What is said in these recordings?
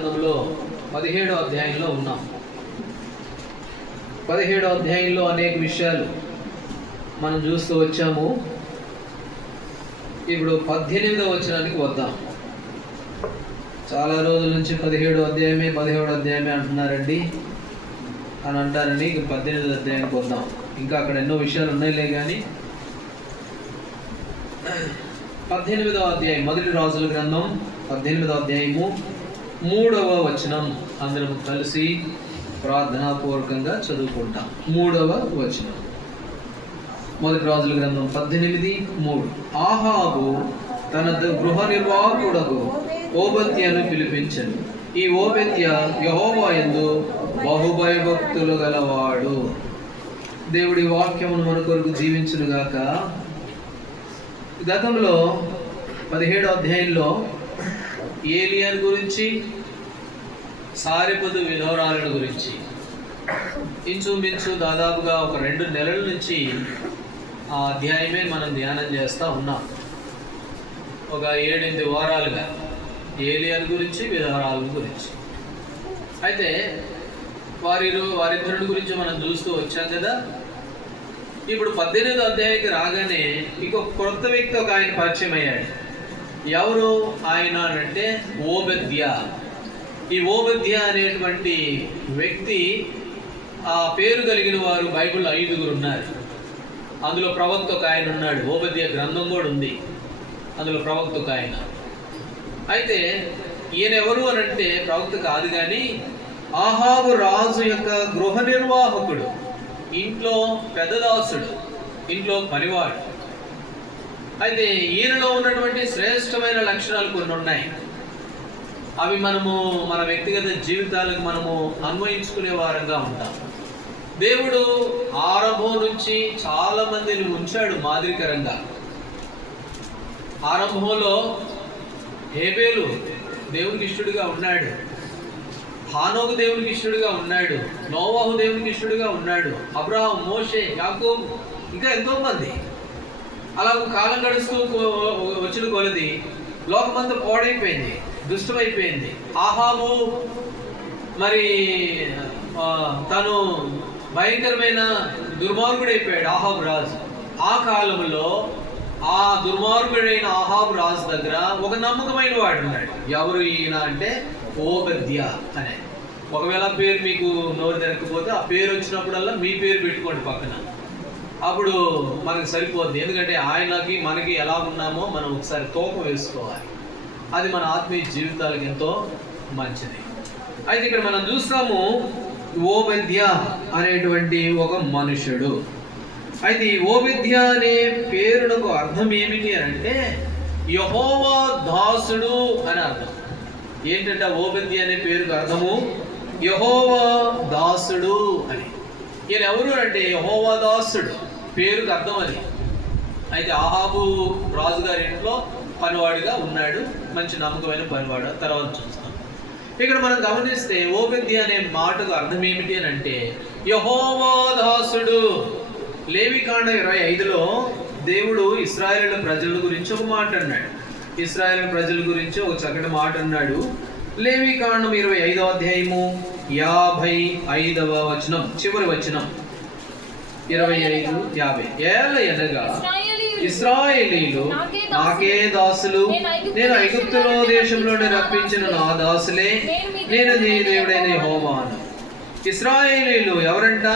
గ్రంథంలో 17వ అధ్యాయంలో ఉన్నాం. 17వ అధ్యాయంలో అనేక విషయాలు మనం చూస్తూ వచ్చాము. ఇప్పుడు 18వ వచనానికి వద్దాం. చాలా రోజుల నుంచి 17వ అధ్యాయమే అంటున్నారండి అని అంటారండి. ఇక 18వ అధ్యాయానికి వద్దాం. ఇంకా అక్కడ ఎన్నో విషయాలు ఉన్నాయిలే కానీ 18వ అధ్యాయం, మొదటి రాజుల గ్రంథం 18వ అధ్యాయము 3వ వచనం అందరం కలిసి ప్రార్థనాపూర్వకంగా చదువుకుంటాం. 3వ వచనం, మొదటి రాజుల గ్రంథం 18:3. ఆహాబు తన గృహ నిర్వాహకుడకు ఓబద్యను పిలిపించను. ఈ ఓబద్య యెహోవా యందు బహుభయభక్తులు గలవాడు. దేవుడి వాక్యమును మన కొరకు జీవించునుగాక. గతంలో 17వ అధ్యాయంలో ఏలియాను గురించి, సారెపదు విధవరాలను గురించి ఇంచుమించు దాదాపుగా ఒక 2 నెలల నుంచి ఆ అధ్యాయమే మనం ధ్యానం చేస్తూ ఉన్నాం. ఒక 7-8 వారాలుగా ఏలియాను గురించి, విధవరాల గురించి. అయితే వారిద్దరి గురించి మనం చూస్తూ వచ్చాం కదా. ఇప్పుడు 18వ అధ్యాయానికి రాగానే ఇంకొక కొత్త వ్యక్తి ఒక ఆయన పరిచయం అయ్యాడు. ఎవరు ఆయన అంటే ఓబద్య. ఈ ఓబద్య అనేటువంటి వ్యక్తి, ఆ పేరు కలిగిన వారు బైబిల్లో 5 ఉన్నారు. అందులో ప్రవక్త ఒక ఆయన ఉన్నాడు. ఓబద్య గ్రంథం కూడా ఉంది, అందులో ప్రవక్త ఒక ఆయన. అయితే ఈయన ఎవరు అని అంటే ప్రవక్త కాదు కానీ ఆహాబు రాజు యొక్క గృహ నిర్వాహకుడు, ఇంట్లో పెద్దదాసుడు, ఇంట్లో పనివాడు. అయితే ఈయనలో ఉన్నటువంటి శ్రేష్టమైన లక్షణాలు కొన్ని ఉన్నాయి. అవి మనము మన వ్యక్తిగత జీవితాలకు మనము అన్వయించుకునే వారంగా ఉంటాం. దేవుడు ఆరంభం నుంచి చాలా మందిని ఉంచాడు మాదిరికరంగా. ఆరంభంలో హేబేలు దేవునికి ఇష్టడుగా ఉన్నాడు, హానోకు దేవునికి ఇష్టడుగా ఉన్నాడు, నోవాహు దేవునికి ఇష్టడుగా ఉన్నాడు, అబ్రహాం, మోషే, యాకోబు, ఇంకా ఎంతో మంది. అలా కాలం గడుస్తూ వచ్చిన కొలది లోకమంతా పాడైపోయింది, దుష్టమైపోయింది. ఆహాబు మరి తను భయంకరమైన దుర్మార్గుడైపోయాడు, ఆహాబు రాజు. ఆ కాలంలో ఆ దుర్మార్గుడైన ఆహాబు రాజు దగ్గర ఒక నమ్మకమైన వాడు ఉన్నాడు. ఎవరు ఈయన అంటే ఓబద్య అనే. ఒకవేళ పేరు మీకు నోరు తిరగకపోతే ఆ పేరు వచ్చినప్పుడల్లా మీ పేరు పెట్టుకోండి పక్కన, అప్పుడు మనకు సరిపోద్ది. ఎందుకంటే ఆయనకి మనకి ఎలా ఉన్నామో మనం ఒకసారి తూకం వేసుకోవాలి. అది మన ఆత్మీయ జీవితాలకు ఎంతో మంచిది. అయితే ఇక్కడ మనం చూస్తాము ఓబద్య అనేటువంటి ఒక మనుషుడు. అయితే ఈ ఓబద్య అనే పేరునకు అర్థం ఏమిటి అని అంటే యెహోవా దాసుడు అని అర్థం. ఏంటంటే ఓబద్య అనే పేరుకు అర్థము యెహోవా దాసుడు అని. ఈయన ఎవరు అంటే యెహోవా దాసుడు పేరుకు అర్థం అది. అయితే ఆహాబు రాజుగారి ఇంట్లో పనివాడిగా ఉన్నాడు, మంచి నమ్మకమైన పనివాడు. తర్వాత చూస్తాం. ఇక్కడ మనం గమనిస్తే ఓబద్య అనే మాటకు అర్థం ఏమిటి అని అంటే యెహోవా దాసుడు. లేవికాండ 25లో దేవుడు ఇశ్రాయేలు ప్రజల గురించి ఒక మాట అన్నాడు. ఇశ్రాయేలు ప్రజల గురించి ఒక చక్కటి మాట అన్నాడు. లేవికాండం 25వ అధ్యాయము 55వ వచనం, చివరి వచనం 25-50. ఏలయనగా ఇశ్రాయేలీలు నాకే దాసులు, నేను ఐగుప్తులో దేశంలోనే రప్పించిన నా దాసులే, నేను నీ దేవుడైన యెహోవాను. ఇశ్రాయేలీలు ఎవరంట?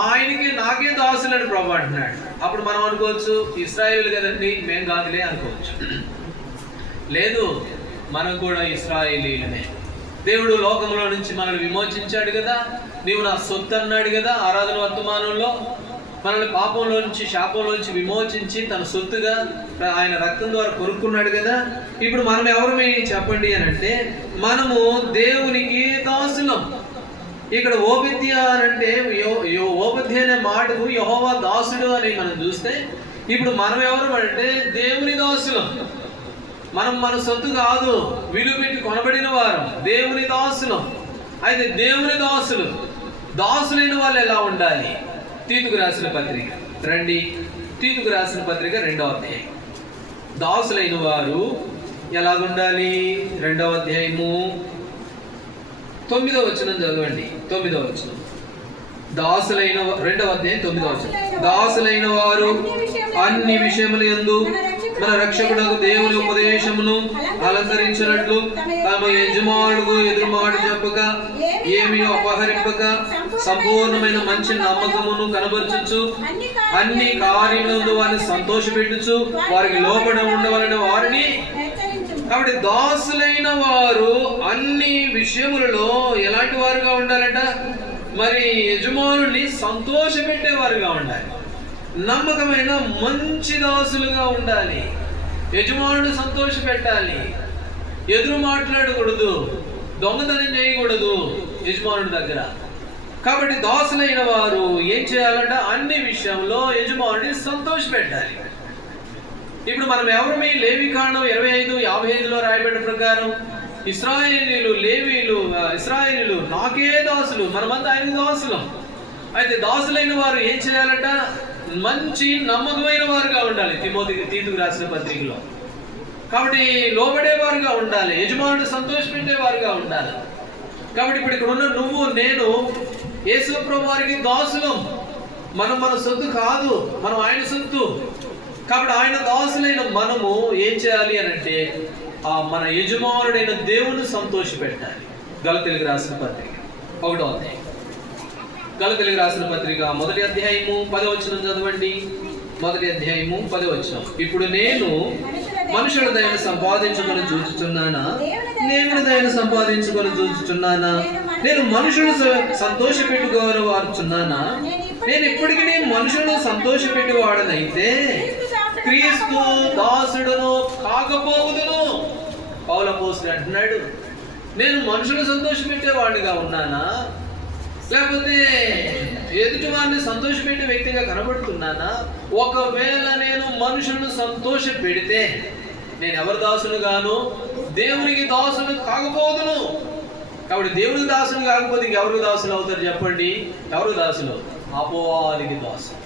ఆయనకి నాకే దాసులు అని ప్రభు అంటున్నాడు. అప్పుడు మనం అనుకోవచ్చు ఇశ్రాయేలు కదండి, మేం కాదులే అనుకోవచ్చు. లేదు, మనం కూడా ఇశ్రాయేలీలనే. దేవుడు లోకంలో నుంచి మనల్ని విమోచించాడు కదా. నీవు నా సొత్తు అన్నాడు కదా ఆరాధన వర్తమానంలో. మనల్ని పాపంలో నుంచి, శాపంలో నుంచి విమోచించి తన సొత్తుగా ఆయన రక్తం ద్వారా కొనుక్కున్నాడు కదా. ఇప్పుడు మనం ఎవరు చెప్పండి అని అంటే మనము దేవునికి దాసులం. ఇక్కడ ఓబద్య అంటే ఓబద్య అనే మాటకు యెహోవా దాసుడు అని మనం చూస్తే ఇప్పుడు మనం ఎవరు అంటే దేవుని దాసులం. మనం మన సొత్తు కాదు, విలువ పెట్టి కొనబడిన వారం, దేవుని దాసులం. అయితే దేవుని దాసులైన వాళ్ళు ఎలా ఉండాలి? తీతుకు రాసిన పత్రిక రండి, తీతుకు రాసిన పత్రిక 2వ అధ్యాయం. దాసులైన వారు ఎలాగుండాలి? 2వ అధ్యాయము 9వ వచనం చదవండి. 9వ వచనం, దాసులైన 2వ అధ్యాయం 9వ వచనం, దాసులైన వారు అన్ని విషయముల యందు మన రక్షకుడకు దేవుని ఉపదేశమును అలంకరించినట్లు తమ యజమానుడు ఎదురుమాట చెప్పక ఏమీ అపహరింపక సంపూర్ణమైన మంచి నమ్మకమును కనబరచుచు అన్ని కార్యములందు వారిని సంతోషపెట్టుచు వారికి లోబడి ఉండవలని వారిని. కాబట్టి దాసులైన వారు అన్ని విషయములలో ఎలాంటి వారుగా ఉండాలంట? మరి యజమానుని సంతోషపెట్టేవారుగా ఉండాలి. నమ్మకమైన మంచి దాసులుగా ఉండాలి. యజమానుడు సంతోష పెట్టాలి. ఎదురు మాట్లాడకూడదు, దొంగతనం చేయకూడదు యజమానుడి దగ్గర. కాబట్టి దాసులైన వారు ఏం చేయాలంటే అన్ని విషయంలో యజమానుడిని సంతోష పెట్టాలి. ఇప్పుడు మనం ఎవరమే లేవికాండం 25:55లో రాయబడిన ప్రకారం ఇశ్రాయేలీలు, లేవీలు, ఇశ్రాయేలీలు నాకే దాసులు, మనమంతా ఆయనకు దాసులం. అయితే దాసులైన వారు ఏం చేయాలంట? మంచి నమ్మకమైన వారుగా ఉండాలి. తీతుకు రాసిన పత్రికలో. కాబట్టి లోబడేవారుగా ఉండాలి, యజమానుడు సంతోషపెట్టేవారుగా ఉండాలి. కాబట్టి ఇప్పుడు ఇక్కడ ఉన్న నువ్వు నేను యేసు ప్రభువు వారికి దాసులం. మనం మన సొత్తు కాదు, మనం ఆయన సొత్తు. కాబట్టి ఆయన దాసులైన మనము ఏం చేయాలి అని అంటే మన యజమానుడైన దేవుని సంతోష పెట్టాలి. గలతీయులకు రాసిన పత్రిక 1వ అధ్యాయం, గలతీయులకు రాసిన పత్రిక 1వ అధ్యాయము 10వ వచనం చదవండి. 1వ అధ్యాయము 10వ వచనం, ఇప్పుడు నేను మనుషుల దయను సంపాదించుకొని చూచుచున్నానా? దేవుని దయను సంపాదించుకొని చూచుచున్నానా? నేను మనుషులు సంతోషపెట్టుకోవాలని వారుచున్నానా? నేను ఇప్పటికీ మనుషులను సంతోషపెట్టేవాడనైతే క్రీస్తు దాసుడును కాకపోవుదును. పౌలు అపోస్తలుడు అంటున్నాడు, నేను మనుషులు సంతోషపెట్టేవాడిగా ఉన్నానా? లేకపోతే ఎదుటి వారిని సంతోషపెట్టే వ్యక్తిగా కనబడుతున్నానా? ఒకవేళ నేను మనుషులను సంతోష పెడితే నేను ఎవరి దాసును గాను? దేవునికి దాసును కాకపోదును. కాబట్టి దేవునికి దాసులు కాకపోతే ఎవరికి దాసులు అవుతారు చెప్పండి? ఎవరు దాసులు? అపవాదికి దాసులు.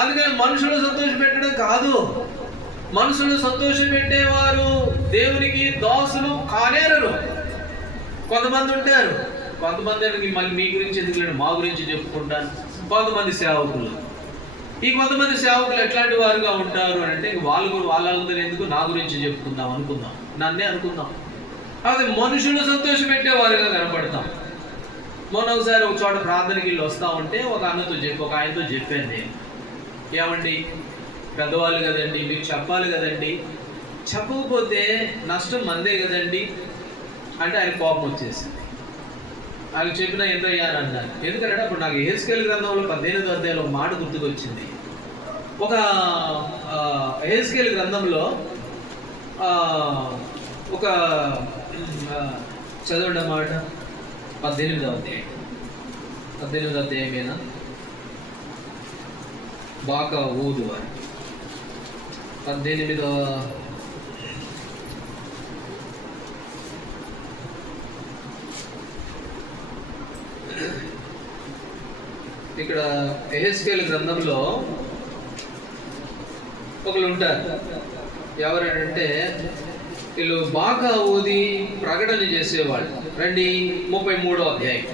అందుకని మనుషులు సంతోష పెట్టడం కాదు, మనుషులు సంతోష పెట్టేవారు దేవునికి దాసులు కానేరరు. కొంతమంది ఉంటారు, కొంతమంది మళ్ళీ మీ గురించి ఎందుకు లేదు, మా గురించి చెప్పుకుంటాను. కొంతమంది సేవకులు, ఈ కొంతమంది సేవకులు ఎట్లాంటి వారుగా ఉంటారు అని అంటే వాళ్ళందరూ ఎందుకు నా గురించి చెప్పుకుందాం అనుకుందాం, నన్నే అనుకుందాం. అది మనుషులు సంతోష పెట్టేవారుగా కనపడతాం. మొన్న ఒకసారి ఒక చోట ప్రార్థనకి వెళ్ళి వస్తూ ఉంటే ఒక ఆయనతో చెప్పాను నేను, ఏమండి పెద్దవాళ్ళు కదండి, మీకు చెప్పాలి కదండి, చెప్పకపోతే నష్టం మందే కదండి అంటే ఆయన కోపం వచ్చేసింది. ఆయన చెప్పినా ఎంత అయ్యాను అన్నారు. ఎందుకంటే అప్పుడు నాకు యెహెజ్కేలు గ్రంథంలో 18వ అధ్యాయంలో ఒక మాట గుర్తుకొచ్చింది. ఒక యెహెజ్కేలు గ్రంథంలో ఒక చదవండి మాట 18వ అధ్యాయమేనా? బాగా ఊదు వారు 18వ ఇక్కడ యెహెజ్కేలు గ్రంథంలో ఒకళ్ళు ఉంటారు. ఎవరంటే వీళ్ళు బాగా ఊది ప్రకటన చేసేవాళ్ళు. రండి 33వ అధ్యాయం,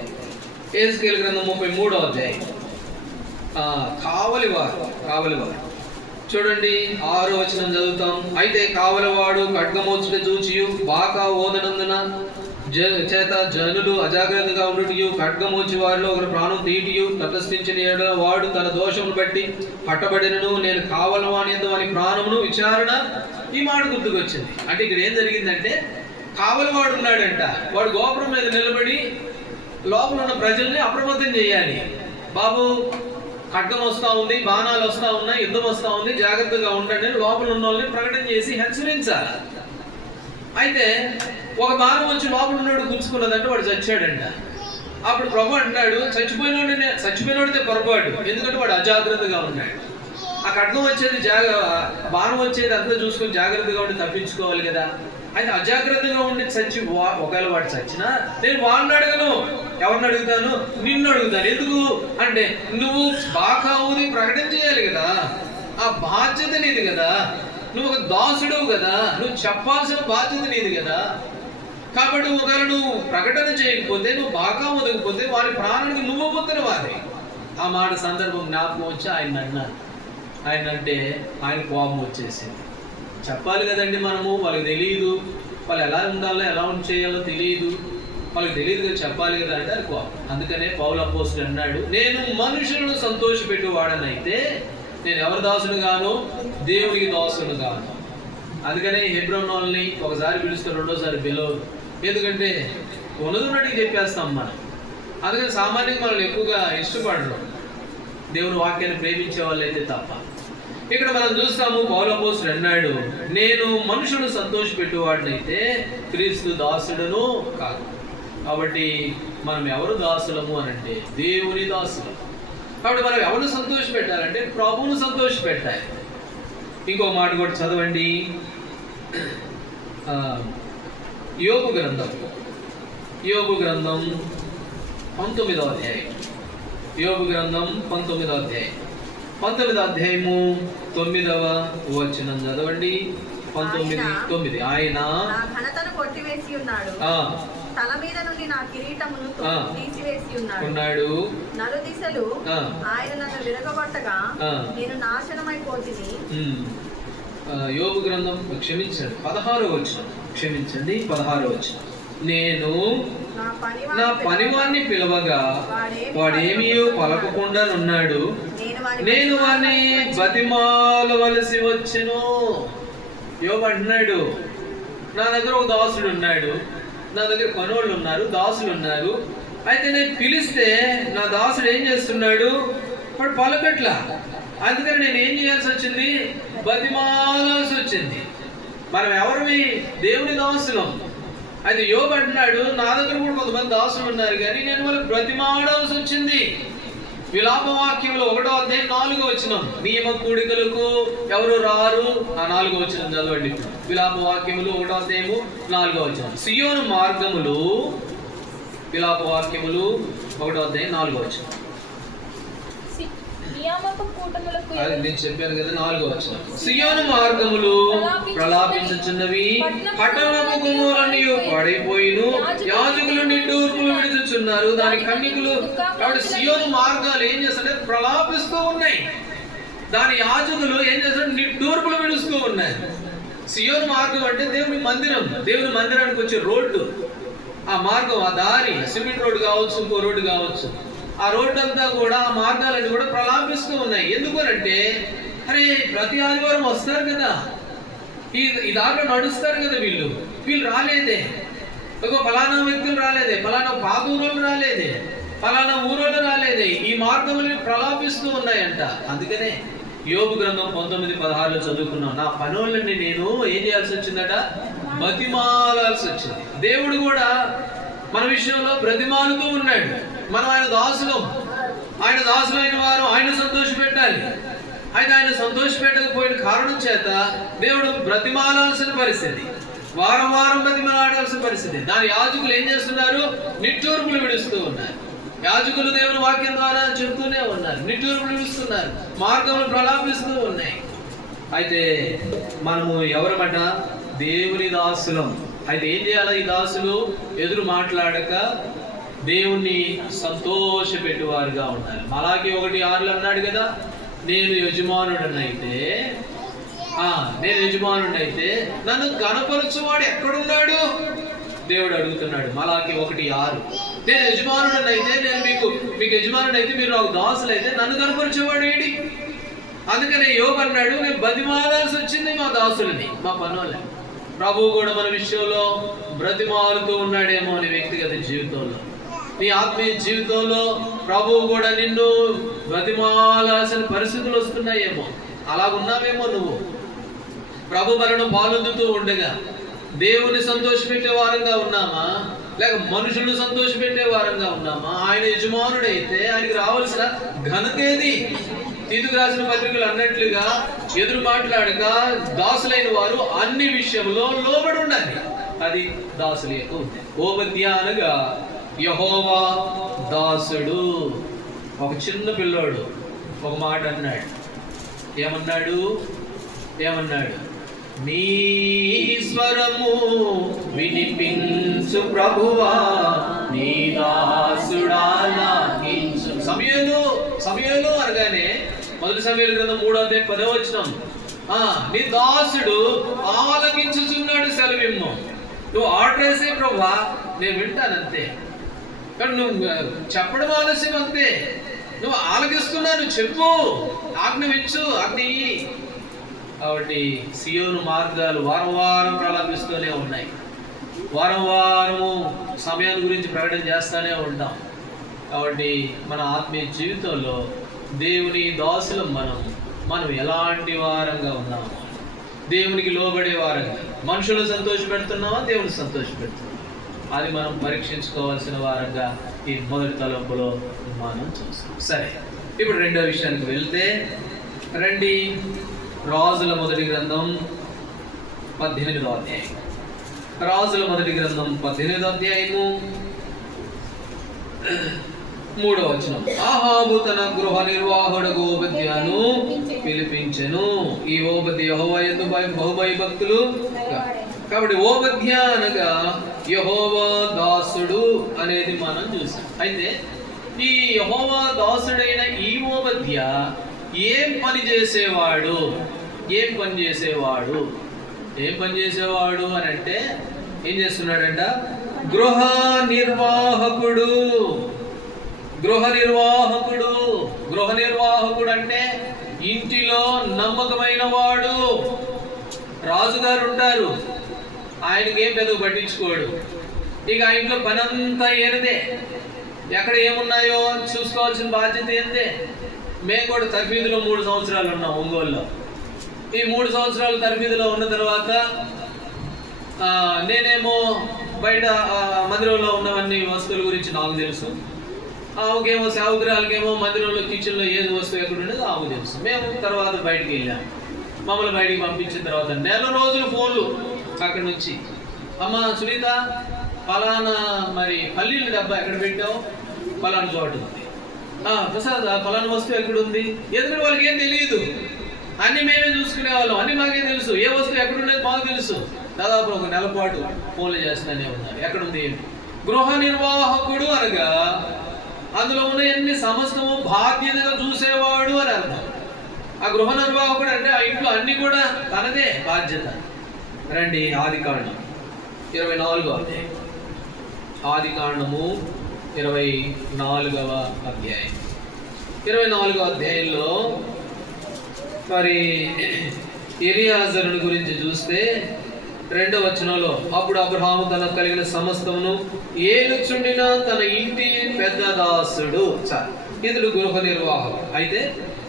యెహెజ్కేలు గ్రంథం 33వ అధ్యాయం. కావలివారు చూడండి, 6వ వచనం చదువుతాం. అయితే కావలివాడు ఖడ్గమోచుట చూచియు బాగా ఓదనందున చేత జనులు అజాగ్రత్తగా ఉండుటయు ఖడ్గమోచి వారిలో ఒకరు ప్రాణం తీటియు తటస్థించిన వాడు తన దోషమును బట్టి పట్టబడినను నేను కావలవాణిందు అని ప్రాణమును విచారణ. ఈ మాట గుర్తుకొచ్చింది. అంటే ఇక్కడ ఏం జరిగిందంటే కావలివాడు ఉన్నాడంట, వాడు గోపురం మీద నిలబడి లోపల ఉన్న ప్రజల్ని అప్రమత్తం చేయాలి. బాబు ఖడ్గం వస్తూ ఉంది, బాణాలు వస్తూ ఉన్నాయి, యుద్ధం వస్తూ ఉంది, జాగ్రత్తగా ఉండండి లోపల ఉన్న వాళ్ళని ప్రకటన చేసి హెచ్చరించాలి. అయితే ఒక బాణం వచ్చి లోపల ఉన్నాడు గుర్చుకున్నదంటే వాడు చచ్చాడంట. అప్పుడు ప్రభు అంటున్నాడు, చచ్చిపోయినోడితే పొరపాటు, ఎందుకంటే వాడు అజాగ్రత్తగా ఉన్నాడు. ఆ ఖడ్గం వచ్చేది బాణం వచ్చేది అంతా చూసుకొని జాగ్రత్తగా ఉండి తప్పించుకోవాలి కదా. అయితే అజాగ్రత్తగా ఉండి ఒకవేళ వాడు చచ్చినా నేను వాడిని అడగను, ఎవరిని అడుగుతాను? నిన్ను అడుగుతాను. ఎందుకు అంటే నువ్వు బాగా ఊది ప్రకటన చేయాలి కదా, ఆ బాధ్యత నీది కదా, నువ్వు ఒక దాసుడు కదా, నువ్వు చెప్పాల్సిన బాధ్యత నీది కదా. కాబట్టి ఒకవేళ నువ్వు ప్రకటన చేయకపోతే, నువ్వు బాగా ఒదగకపోతే వారి ప్రాణానికి నువ్వు పొందిన వారి. ఆ మాట సందర్భం జ్ఞాపకం వచ్చి ఆయన అన్నారు. ఆయన అంటే ఆయన కోపం వచ్చేసింది. చెప్పాలి కదండి మనము, వాళ్ళకి తెలియదు, వాళ్ళు ఎలా ఉండాలో ఎలా చేయాలో తెలియదు, వాళ్ళకి తెలియదు కదా, చెప్పాలి కదా అంటే అది కోపం. అందుకనే పౌలు అపోస్తలుడు అన్నాడు, నేను మనుషులను సంతోషపెట్టేవాడనైతే నేను ఎవరి దాసును గాను, దేవునికి దాసును గాను. అందుకనే హెబ్రోన్ వాళ్ళని ఒకసారి పిలుస్తే రెండోసారి పిలవరు, ఎందుకంటే ఉన్నదిన్నట్టుగా చెప్పేస్తాం మనం. అందుకని సామాన్యంగా మనల్ని ఎక్కువగా ఇష్టపడరు దేవుని వాక్యాన్ని ప్రేమించే వాళ్ళు అయితే తప్ప. ఇక్కడ మనం చూస్తాము, పౌలు అపోస్తలుడు అన్నాడు, నేను మనుషులను సంతోషపెట్టేవాడినైతే క్రీస్తు దాసుడును కాదు. కాబట్టి మనం ఎవరు దాసులము అని అంటే దేవుని దాసులు. కాబట్టి మనం ఎవరు సంతోష పెట్టాలంటే ప్రభువును సంతోష పెట్టాలి. ఇంకో మాట కూడా చదవండి, యోబు గ్రంథం 19వ అధ్యాయం. యోబు గ్రంథం 19వ అధ్యాయం 19వ అధ్యాయము 9వ వచనం చదవండి. 19:9 ఆయన నా ఘనతను కొట్టివేసి ఉన్నాడు, తల మీద నుండి నా కిరీటమును తీసివేసి ఉన్నాడు. నలుదిశలు ఆయన నన్ను విరగబట్టగా నేను నాశనమైపోతుంది. యోబు గ్రంథం క్షమించండి 16వ వచనం, క్షమించండి 16వ వచనం. నేను నా పనివాణ్ణి పిలవగా వాడేమీ పలకకుండా ఉన్నాడు, నేను వాడిని బతిమాలవలసి వచ్చెను. యోబు అంటున్నాడు, నా దగ్గర ఒక దాసుడు ఉన్నాడు, నా దగ్గర పనోళ్ళు ఉన్నారు, దాసులు ఉన్నారు. అయితే నేను పిలిస్తే నా దాసుడు ఏం చేస్తున్నాడు, వాడు పలకట్లా. అందుకని నేను ఏం చేయాల్సి వచ్చింది, బతిమాలాల్సి వచ్చింది. మనం ఎవరివి, దేవుని దాసులం. అయితే యోబు అంటున్నాడు, నా దగ్గర కూడా కొంతమంది దాసులు ఉన్నారు కానీ నేను వాళ్ళకి బ్రతిమాడాల్సి వచ్చింది. విలాప వాక్యంలో 1వ అధ్యాయం 4వ వచనం, నియమ కూడికలకు ఎవరు రారు, ఆ 4వ వచనం చదవండి. విలాప వాక్యములు 1వ అధ్యాయము 4వ వచనం. సియోను మార్గములు, విలాప వాక్యములు 1వ అధ్యాయం 4వ వచనం. అది నేను చెప్పాను కదా, 4వ వచనం. సియోను మార్గములు ప్రలాపించుచున్నవి, పట్టణపు గుమ్మములన్నీ పాడైపోయిను, యాజకులు నిట్టూర్పులు విడుచుచున్నారు, దాని కన్నికలు. కాబట్టి సియోను మార్గాలు ఏం చేస్తారంటే ప్రలాపిస్తూ ఉన్నాయి, దాని యాజకులు ఏం చేస్తారు, నిట్టూర్పులు విడుస్తూ ఉన్నాయి. సియోను మార్గం అంటే దేవుని మందిరం, దేవుని మందిరానికి వచ్చే రోడ్డు, ఆ మార్గం, ఆ దారి, సిమెంట్ రోడ్డు కావచ్చు, ఇంకో రోడ్డు కావచ్చు, ఆ రోడ్డు అంతా కూడా, ఆ మార్గాలన్నీ కూడా ప్రలాపిస్తూ ఉన్నాయి. ఎందుకనంటే అరే ప్రతి ఆదివారం వస్తారు కదా, ఈ దారిలో నడుస్తారు కదా, వీళ్ళు రాలేదే, ఒక ఫలానా వ్యక్తులు రాలేదే, ఫలానా పాత ఊరోళ్ళు రాలేదే, ఫలానా ఊరోళ్ళు రాలేదే, ఈ మార్గములు ప్రలాపిస్తూ ఉన్నాయంట. అందుకనే యోబు గ్రంథం 19:16 చదువుకున్నాం, నా పనోళ్ళని నేను ఏం చేయాల్సి వచ్చిందట, బతిమాలాల్సి వచ్చింది. దేవుడు కూడా మన విషయంలో బ్రతిమాలుతూ ఉన్నాడు. మనం ఆయన దాసులం, ఆయన దాసులైన వారు ఆయన సంతోష పెట్టాలి. అయితే ఆయన సంతోష పెట్టకపోయిన కారణం చేత దేవుడు బ్రతిమాలాల్సిన పరిస్థితి, వారం వారం బ్రతిమాలాడాల్సిన పరిస్థితి. దాని యాజకులు ఏం చేస్తున్నారు, నిట్టూర్పులు విడుస్తూ ఉన్నారు. యాజకులు దేవుని వాక్యం ద్వారా చెబుతూనే ఉన్నారు, నిట్టూర్పులు విడుస్తున్నారు, మార్గములు ప్రలాపిస్తూ ఉన్నాయి. అయితే మనము ఎవరమట, దేవుని దాసులం. అయితే ఏం చేయాలి, ఈ దాసులు ఎదురు మాట్లాడక దేవుణ్ణి సంతోష పెట్టువారుగా ఉండాలి. మలాకి 1:6 అన్నాడు కదా, నేను యజమానుడనైతే నన్ను గణపరచువాడు ఎక్కడున్నాడు, దేవుడు అడుగుతున్నాడు. మలాకి 1:6, నేను యజమానుడనైతే, నేను మీకు యజమానుడైతే, మీరు నాకు దాసులైతే నన్ను గణపరిచేవాడు ఏడి. అందుకనే యోబు అన్నాడు, నేను బతిమాలాల్సి వచ్చింది మా దాసులని, మా పనులే. ప్రభువు కూడా మన విషయంలో బ్రతిమాలుతూ ఉన్నాడేమో అని వ్యక్తిగత జీవితంలో, నీ ఆత్మీయ జీవితంలో ప్రభువు కూడా నిన్ను బ్రతిమాలాల్సిన పరిస్థితులు వస్తున్నాయేమో, అలాగున్నావేమో నువ్వు. ప్రభు మనను పాలొందుతూ ఉండగా దేవుని సంతోషపెట్టే వారంగా ఉన్నామా, లేక మనుషులను సంతోషపెట్టే వారంగా ఉన్నామా? ఆయన యజమానుడైతే ఆయనకి రావాల్సిన ఘనతేది? తీతుకు రాసిన పత్రికలు అన్నట్లుగా ఎదురు మాట్లాడక దాసులైన వారు అన్ని విషయంలో లోబడి ఉండాలి. అది దాసుల యొక్క ఉద్దేశం. ఓబద్య అనగా యెహోవా దాసుడు. ఒక చిన్న పిల్లోడు ఒక మాట అన్నాడు. ఏమన్నాడు? నీ స్వరము వినిపించు ప్రభువా, నీ దాసుడా లాగించు. సమయంలో అనగానే మొదటి సమయాల గ్రంథం 3:10 నీ దాసుడు ఆలకించుచున్నాడు, సెలవిమ్ము. నువ్వు ఆర్డర్ వేసే ప్రభువా, నేను వింటానంతే. కానీ నువ్వు చెప్పడం ఆలస్యం అంతే. నువ్వు ఆలకిస్తున్నాను, చెప్పు, ఆజ్ఞవించు, ఆజ్ఞ. కాబట్టి సియోను మార్గాలు వారం ప్రలాపిస్తూనే ఉన్నాయి. వారము సమయాన్ని గురించి ప్రకటన చేస్తూనే ఉంటాం. కాబట్టి మన ఆత్మీయ జీవితంలో దేవుని దాసులం మనం ఎలాంటి వారంగా ఉన్నాము? దేవునికి లోబడే వారంగా, మనుషులను సంతోషపెడుతున్నామా, దేవుని సంతోషపెడుతున్నాం? అది మనం పరీక్షించుకోవాల్సిన వారంగా ఈ మొదటి తలంపులో మనం చూస్తాం. సరే, ఇప్పుడు రెండో విషయానికి వెళ్తే రండి. రాజుల మొదటి గ్రంథం 18వ అధ్యాయం. రాజుల మొదటి గ్రంథం 18వ అధ్యాయము 3వ వచనం. ఆహాబు తన గృహ నిర్వాహకుడు ఓబద్యాను పిలిపించెను. ఈ ఓబద్య యెహోవా యందు బహుభయభక్తులు. కాబట్టి ఓబద్య అనగా యెహోవా దాసుడు అనేది మనం చూసాం. అయితే ఈ యెహోవా దాసుడైన ఈ ఓబద్య ఏం పని చేసేవాడు అని అంటే ఏం చేస్తున్నాడంట? గృహ నిర్వాహకుడు అంటే ఇంటిలో నమ్మకమైన వాడు. రాజుగారు ఉంటారు, ఆయనకేం పెద్దగా పట్టించుకోడు. ఇక ఆ ఇంట్లో పనంతా ఏనదే, ఎక్కడ ఏమున్నాయో చూసుకోవాల్సిన బాధ్యత ఏందే. మేము కూడా తర్ఫీదులో 3 సంవత్సరాలు ఉన్నాం ఒంగోలులో. ఈ 3 సంవత్సరాలు తర్ఫీదులో ఉన్న తర్వాత నేనేమో బయట మందిరంలో ఉన్నవన్నీ వస్తువుల గురించి నాకు తెలుసు. ఆమెకేమో సేవకురాలకేమో మందిరంలో కిచెన్లో ఏది వస్తువు ఎక్కడ ఉండేదో ఆమెకు తెలుసు. మేము తర్వాత బయటికి వెళ్ళాము. మమ్మల్ని బయటికి పంపించిన తర్వాత నెల రోజులు ఫోన్లు అక్కడి నుంచి, అమ్మ సునీత ఫలానా మరి పల్లీల డబ్బా ఎక్కడ పెట్టావు, ఫలానా చోట ఉంది. ప్రసాద్ ఫలానా వస్తువు ఎక్కడుంది. ఎదురు వాళ్ళకి ఏం తెలియదు, అన్ని మేమే చూసుకునే వాళ్ళం, అన్ని మాకే తెలుసు. ఏ వస్తువు ఎక్కడుండేది మాకు తెలుసు. దాదాపు ఒక నెల పాటు ఫోన్లు చేస్తూనే ఉన్నారు, ఎక్కడుంది ఏంటి. గృహ నిర్వాహకుడు అనగా అందులో ఉన్న ఎన్ని సమస్తము బాధ్యతగా చూసేవాడు అని అర్థం. ఆ గృహ నిర్వాహకుడు అంటే ఆ ఇంట్లో అన్ని కూడా తనదే బాధ్యత. రండి, ఆదికాండం 24వ అధ్యాయం. ఆదికాండము 24వ అధ్యాయం. 24వ అధ్యాయంలో మరి ఎలియాజరుని గురించి చూస్తే 2వ వచనంలో, అప్పుడు అబ్రహాము తనకు కలిగిన సమస్తమును ఏలుచుండిన తన ఇంటి పెద్ద దాసుడు. ఇతడు గృహ నిర్వాహకుడు. అయితే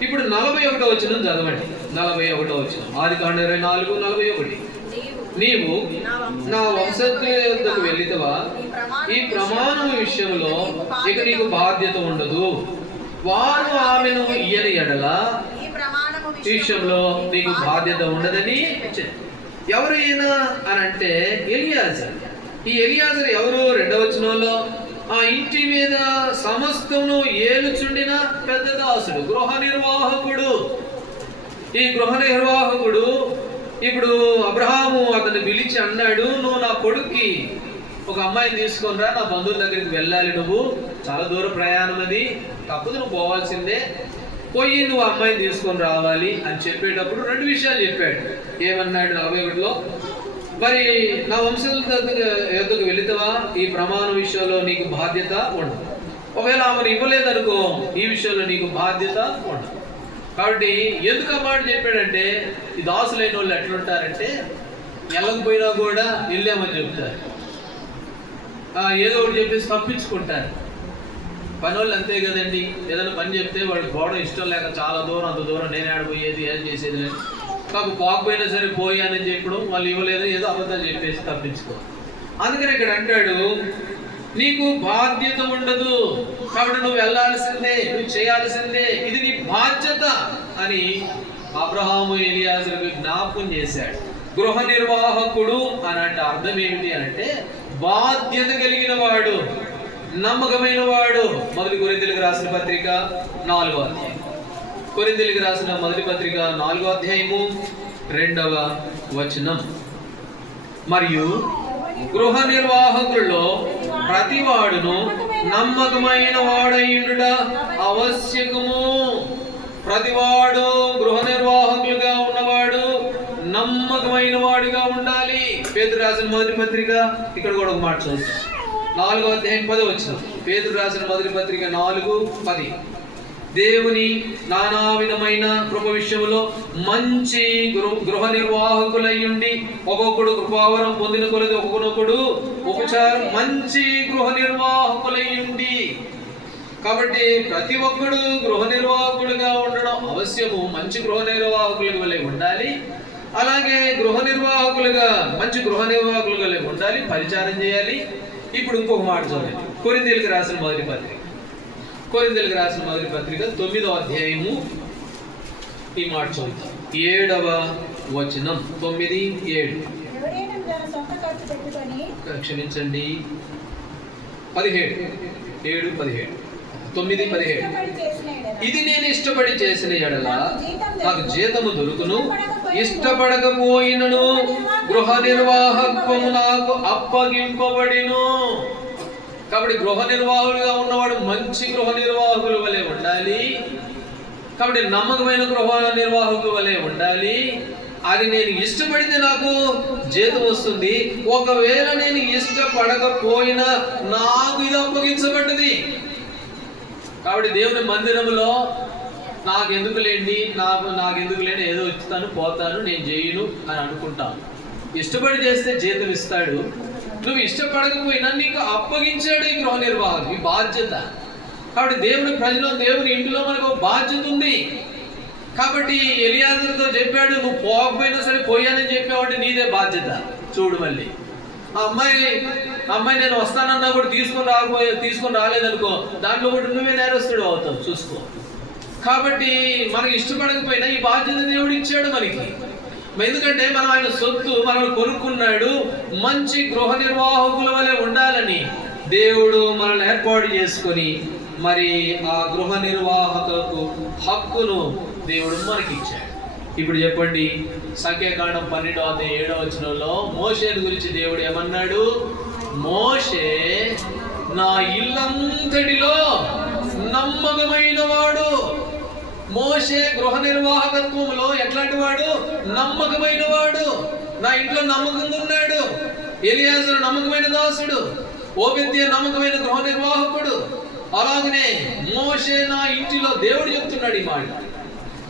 ఇప్పుడు 41వ వచనం చదవండి. 41వ వచనం, ఆదికాండం 24:41. నీవు నా వంశస్థుల యొద్దకు వెళ్ళితవా, ఈ ప్రమాణం విషయంలో ఇక నీకు బాధ్యత ఉండదు. వారు ఆమెను ఇయ్యని ఎడల ఈ విషయంలో నీకు బాధ్యత ఉండదని. ఎవరు ఈయన అని అంటే ఎలియాజర్. ఈ ఎలియాజర్ ఎవరు? 2వ వచనంలో, ఆ ఇంటి మీద సమస్తమును ఏలుచుండిన పెద్ద దాసుడు, గృహ నిర్వాహకుడు. ఈ గృహ నిర్వాహకుడు ఇప్పుడు అబ్రహాము అతన్ని పిలిచి అన్నాడు, నువ్వు నా కొడుక్కి ఒక అమ్మాయిని తీసుకొని రా, నా బంధువుల దగ్గరికి వెళ్ళాలి, నువ్వు చాలా దూర ప్రయాణం, అది తప్పదు, నువ్వు పోవాల్సిందే, పోయి నువ్వు అమ్మాయిని తీసుకొని రావాలి అని చెప్పేటప్పుడు 2 విషయాలు చెప్పాడు. ఏమన్నాడు 41లో, మరి నా వంశం యొద్దకు వెళితవా, ఈ ప్రమాణ విషయంలో నీకు బాధ్యత ఉండదు. ఒకవేళ ఆమెను ఇవ్వలేదనుకో, ఈ విషయంలో నీకు బాధ్యత ఉండదు. కాబట్టి ఎందుకు ఆ మాట చెప్పాడంటే, ఈ దాసులైన వాళ్ళు ఎట్లుంటారంటే వెళ్ళకపోయినా కూడా వెళ్ళామని చెప్తారు, ఏదో ఒకటి చెప్పేసి తప్పించుకుంటారు. పని వాళ్ళు అంతే కదండి. ఏదైనా పని చెప్తే వాడికి పోవడం ఇష్టం లేక చాలా దూరం, అంత దూరం నేను ఆడిపోయేది, ఏం చేసేది లేదు. కాకు పోకపోయినా సరే పోయానని చెప్పడం, వాళ్ళు ఇవ్వలేదు, ఏదో అబద్ధాలు చెప్పేసి తప్పించుకో. అందుకని ఇక్కడ అంటాడు, నీకు బాధ్యత ఉండదు, కాబట్టి నువ్వు వెళ్ళాల్సిందే, నువ్వు చేయాల్సిందే, ఇది నీ బాధ్యత అని అబ్రహాము ఎలియాజరుకు జ్ఞాపకం చేశాడు. గృహ నిర్వాహకుడు అని అంటే అర్థం ఏమిటి అంటే బాధ్యత కలిగిన వాడు, నమ్మకమైన వాడు. మొదటి కొరింథీయులకు రాసిన పత్రిక 4వ అధ్యాయం. కొరింథీయులకు రాసిన మొదటి పత్రిక 4వ అధ్యాయము 2వ వచనం. మరియు గృహ నిర్వాహకుల్లో ప్రతివాడును నమ్మకమైన వాడైయుండుట ఆవశ్యకము. ప్రతివాడు గృహ నిర్వాహకులుగా ఉన్నవాడు నమ్మకమైన వాడుగా ఉండాలి. పేతురు రాసిన మొదటి పత్రిక, ఇక్కడ కూడా ఒక మాట చూద్దాం, 4వ అధ్యాయం 10వ వచనం. పేతురు రాసిన మొదటి పత్రిక 4:10. దేవుని నానా విధమైన కృప విషయంలో మంచి గృహ నిర్వాహకులయ్యుండి ఒక్కొక్కడు కృపావరం పొందిన కొలది ఒక్కొక్కడు ఉపచారం మంచి గృహ నిర్వాహకులయ్యుండి. కాబట్టి ప్రతి ఒక్కడు గృహ నిర్వాహకులుగా ఉండడం అవశ్యము. మంచి గృహ నిర్వాహకులుగా వలె ఉండాలి. అలాగే మంచి గృహ నిర్వాహకులుగా ఉండాలి, పరిచారం చేయాలి. ఇప్పుడు ఇంకొక మాట చూడండి, కొరింథీయులకు రాసిన మొదటి పత్రిక 9వ అధ్యాయము ఈ మాట చూద్దాం. 7వ వచనం. 9:7. క్షమించండి, 17. 7:17. 9:17. ఇది నేను ఇష్టపడి చేసిన ఎడల నాకు జీతము దొరుకును, ఇష్టపడకపోయినను గృహ నిర్వాహకత్వము నాకు అప్పగింపబడిను. కాబట్టి గృహ నిర్వాహకులుగా ఉన్నవాడు మంచి గృహ నిర్వాహకుల వలె ఉండాలి. కాబట్టి నమ్మకమైన గృహ నిర్వాహకుల వలె ఉండాలి. అది నేను ఇష్టపడితే నాకు జీతం వస్తుంది. ఒకవేళ నేను ఇష్టపడకపోయినా నాకు ఇది అప్పగించబడ్డది. కాబట్టి దేవుని మందిరంలో నాకెందుకులేండి ఏదో ఇస్తాను పోతాను, నేను చేయను అని అనుకుంటాను. ఇష్టపడి చేస్తే జీతం ఇస్తాడు. నువ్వు ఇష్టపడకపోయినా నీకు అప్పగించాడు ఈ గృహ నిర్వాహకుడు, ఈ బాధ్యత. కాబట్టి దేవుని ఇంటిలో మనకు బాధ్యత ఉంది. కాబట్టి ఎలియాజరుతో చెప్పాడు, నువ్వు పోకపోయినా సరే పోయానని చెప్పావంటే నీదే బాధ్యత. చూడు, మళ్ళీ ఆ అమ్మాయి నేను వస్తానన్నా కూడా తీసుకొని రాలేదనుకో, దాంట్లో కూడా నువ్వే నేరస్తుడు అవుతావు, చూసుకో. కాబట్టి మనకి ఇష్టపడకపోయినా ఈ బాధ్యత దేవుడు ఇచ్చాడు మనకి. ఎందుకంటే మనం ఆయన సొత్తు, మనల్ని కొనుక్కున్నాడు. మంచి గృహ నిర్వాహకుల వలె ఉండాలని దేవుడు మనల్ని ఏర్పాటు చేసుకొని మరి ఆ గృహ నిర్వాహకులకు హక్కును దేవుడు మనకి ఇచ్చాడు. ఇప్పుడు చెప్పండి, సంఖ్యాకాండం 12:7 వచనంలో మోషేని గురించి దేవుడు ఏమన్నాడు? మోషే నా ఇల్లంతటిలో నమ్మకమైన వాడు. మోషే గృహ నిర్వాహకత్వంలో ఎట్లాంటి వాడు? నమ్మకమైన వాడు. నా ఇంట్లో నమ్మకంగా ఉన్నాడు. ఎలియాజరు నమ్మకమైన దాసుడు, ఓబేద్య నమ్మకమైన గృహ నిర్వాహకుడు. అలాగనే మోషే నా ఇంటిలో, దేవుడు చెప్తున్నాడు ఈ మాట.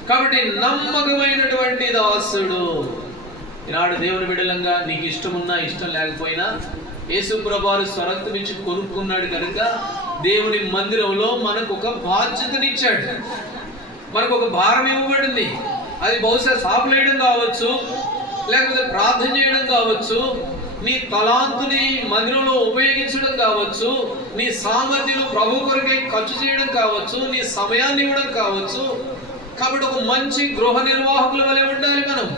కాబట్టి నమ్మకమైనటువంటి దాసుడు. ఈనాడు దేవుని బిడ్డలంగా నీకు ఇష్టమున్నా ఇష్టం లేకపోయినా యేసు ప్రభువు స్వరక్తం ఇచ్చి కొనుక్కున్నాడు కనుక దేవుని మందిరంలో మనకు ఒక బాధ్యతనిచ్చాడు, మనకు ఒక భారం ఇవ్వబడింది. అది బహుశా సాపులేయడం కావచ్చు, లేకపోతే ప్రార్థన చేయడం కావచ్చు, నీ తలాంతుని మందిరంలో ఉపయోగించడం కావచ్చు, నీ సామర్థ్యం ప్రభు కొరకై ఖర్చు చేయడం కావచ్చు, నీ సమయాన్ని ఇవ్వడం కావచ్చు. కాబట్టి ఒక మంచి గృహ నిర్వాహకుల వలె ఉండాలి మనం.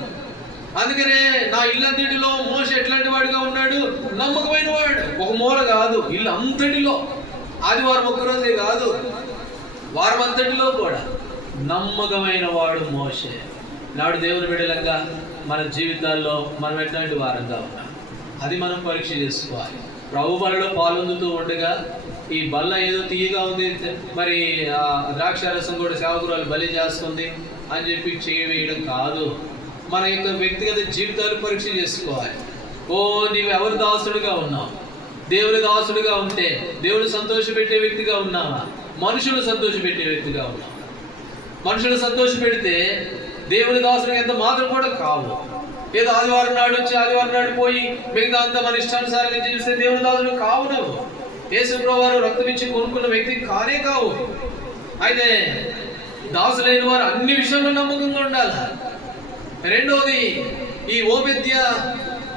అందుకనే నా ఇల్లంతటిలో మోషే ఎట్లాంటి వాడిగా ఉన్నాడు? నమ్మకమైన వాడు. ఒక మూల కాదు, ఇల్లు అంతటిలో, ఆదివారం ఒక్కరోజే కాదు, వారం అంతటిలో కూడా నమ్మకమైన వాడు మోషే. నాడు దేవుని బిడ్డలంగా మన జీవితాల్లో మనం ఎట్లాంటి వారంగా ఉన్నాం, అది మనం పరీక్ష చేసుకోవాలి. ప్రభు బలలో పాల్గొందుతూ ఉండగా ఈ బల్ల ఏదో తీయగా ఉంది, మరి ద్రాక్ష రసం కూడా సేవకురాలు బలి చేస్తుంది అని చెప్పి చేయవేయడం కాదు. మన యొక్క వ్యక్తిగత జీవితాలు పరీక్ష చేసుకోవాలి. నీవు ఎవరి దాసుడుగా ఉన్నావు? దేవుని దాసుడుగా ఉంటే దేవుడు సంతోషపెట్టే వ్యక్తిగా ఉన్నావా? మనుషులు సంతోషపెట్టే వ్యక్తిగా ఉన్నావా? మనుషులు సంతోషపెడితే దేవుని దాసుడికి ఎంత మాత్రం కూడా కావు. ఏదో ఆదివారం నాడు వచ్చి ఆదివారం నాడు పోయి మిగతా అంతా మన ఇష్టానుసారంగా జీవిస్తే దేవుని దాసుడు కావు. నువ్వు యేసు ప్రభువు రక్తం ఇచ్చి కొనుక్కున్న వ్యక్తి కానే కావు. అయితే దాసులైన వారు అన్ని విషయంలో నమ్మకంగా ఉండాలి. రెండవది, ఈ ఓబేద్య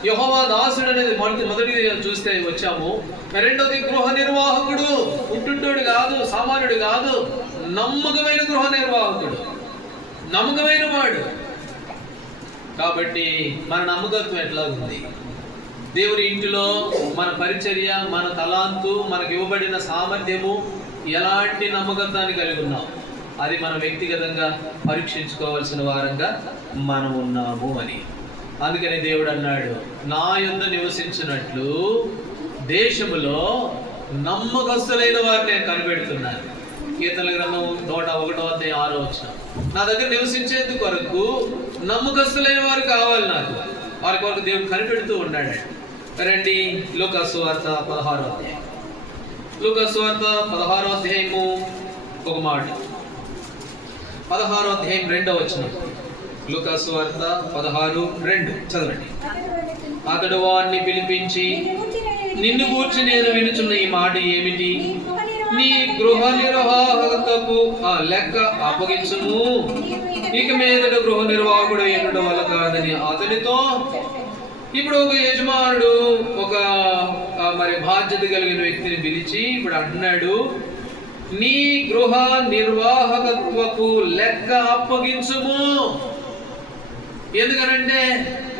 యెహోవా దాసుడు అనేది మొదటిది చూస్తే వచ్చాము. రెండవది గృహ నిర్వాహకుడు, ఉంటుంటోడు కాదు, సామాన్యుడు కాదు, నమ్మకమైన గృహ నిర్వాహకుడు, నమ్మకమైన వాడు. కాబట్టి మన నమ్మకత్వం ఎట్లా ఉంది? దేవుని ఇంటిలో మన పరిచర్య, మన తలాంతు, మనకు ఇవ్వబడిన సామర్థ్యము ఎలాంటి నమ్మకత్వాన్ని కలిగి ఉన్నాం? అది మనం వ్యక్తిగతంగా పరీక్షించుకోవాల్సిన వారంగా మనం ఉన్నాము అని. అందుకని దేవుడు అన్నాడు, నా యందు నివసించినట్లు దేశములో నమ్మకస్తులైన వారిని నేను కనిపెడుతున్నాను. కీర్తనల గ్రంథం 101:6 నా దగ్గర నివసించేందుకు కొరకు నమ్మకస్తులైన వారు కావాలి. నాకు వారి కొరకు దేవుడు కనిపెడుతూ ఉన్నాడు. రండి లూకాసు వార్త 16వ అధ్యాయం. లూకాసు వార్త 16వ అధ్యాయము ఒక మాట, 16వ అధ్యాయం 2వ వచనం. లూకాసు వార్త 16:2 చదవండి. అతడు వారిని పిలిపించి, నిన్ను గూర్చి నేను వినుచున్న ఈ మాట ఏమిటి? నీ గృహ నిర్వాహకపు లెక్క అప్పగించుము, ఇక మీదట గృహ నిర్వాహకుడు ఎన్నడం వల్ల కాదని అతనితో. ఇప్పుడు ఒక యజమానుడు ఒక మరి బాధ్యత కలిగిన వ్యక్తిని పిలిచి ఇప్పుడు అంటున్నాడు, నీ గృహ నిర్వాహకత్వపు లెక్క అప్పగించుము. ఎందుకనంటే